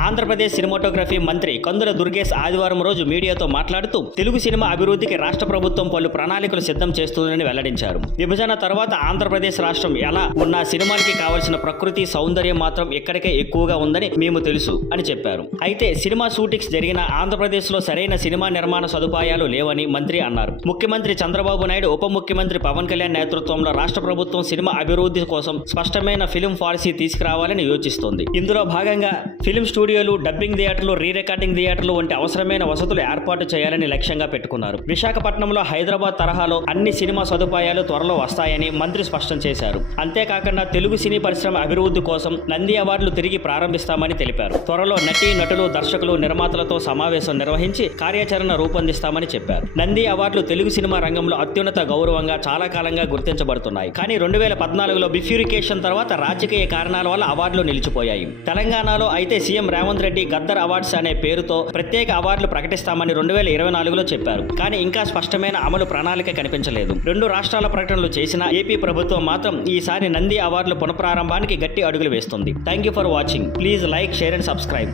Andhra Pradesh cinematography మంత్రి కందుల దుర్గేష్ ఆదివారం రోజు మీడియాతో మాట్లాడుతూ తెలుగు సినిమా అభివృద్ధికి రాష్ట్ర ప్రభుత్వం పలు ప్రణాళికలు సిద్ధం చేస్తుందని వెల్లడించారు. విభజన తర్వాత ఆంధ్రప్రదేశ్ రాష్ట్రం ఎలా ఉన్నా సినిమానికి కావలసిన ప్రకృతి సౌందర్యం మాత్రం ఇక్కడికే ఎక్కువగా ఉందని మేము తెలుసు అని చెప్పారు. అయితే సినిమా షూటింగ్స్ జరిగిన ఆంధ్రప్రదేశ్లో సరైన సినిమా నిర్మాణ సదుపాయాలు లేవని మంత్రి అన్నారు. ముఖ్యమంత్రి చంద్రబాబు నాయుడు, ఉప ముఖ్యమంత్రి పవన్ కళ్యాణ్ నేతృత్వంలో రాష్ట్ర ప్రభుత్వం సినిమా అభివృద్ధి కోసం స్పష్టమైన ఫిల్మ్ పాలసీ తీసుకురావాలని యోచిస్తోంది. ఇందులో భాగంగా ఫిల్మ్ స్టూడియోలు, డబ్బింగ్ థియేటర్లు, రీ రికార్డింగ్ థియేటర్లు వంటి అవసరమైన వసతులు ఏర్పాటు చేయాలని లక్ష్యంగా పెట్టుకున్నారు. విశాఖపట్నంలో హైదరాబాద్ తరహాలో అన్ని సినిమా సదుపాయాలు త్వరలో వస్తాయని మంత్రి స్పష్టం చేశారు. అంతేకాకుండా తెలుగు సినీ పరిశ్రమ అభివృద్ధి కోసం నంది అవార్డులు తిరిగి ప్రారంభిస్తామని తెలిపారు. త్వరలో నటీ నటులు, దర్శకులు, నిర్మాతలతో సమావేశం నిర్వహించి కార్యాచరణ రూపొందిస్తామని చెప్పారు. నంది అవార్డులు తెలుగు సినిమా రంగంలో అత్యున్నత గౌరవంగా చాలా కాలంగా గుర్తించబడుతున్నాయి. కానీ 2014లో బిఫ్యూరికేషన్ తర్వాత రాజకీయ కారణాల వల్ల అవార్డులు నిలిచిపోయాయి. తెలంగాణలో అయితే సీఎం రేవంత్ రెడ్డి గద్దర్ అవార్డ్స్ అనే పేరుతో ప్రత్యేక అవార్డులు ప్రకటిస్తామని 2024లో చెప్పారు. కానీ ఇంకా స్పష్టమైన అమలు ప్రణాళిక కనిపించలేదు. రెండు రాష్ట్రాల ప్రకటనలు చేసిన ఏపీ ప్రభుత్వం మాత్రం ఈసారి నంది అవార్డుల పునఃప్రారంభానికి గట్టి అడుగులు వేస్తుంది. Thank you for watching. Please like, share and subscribe.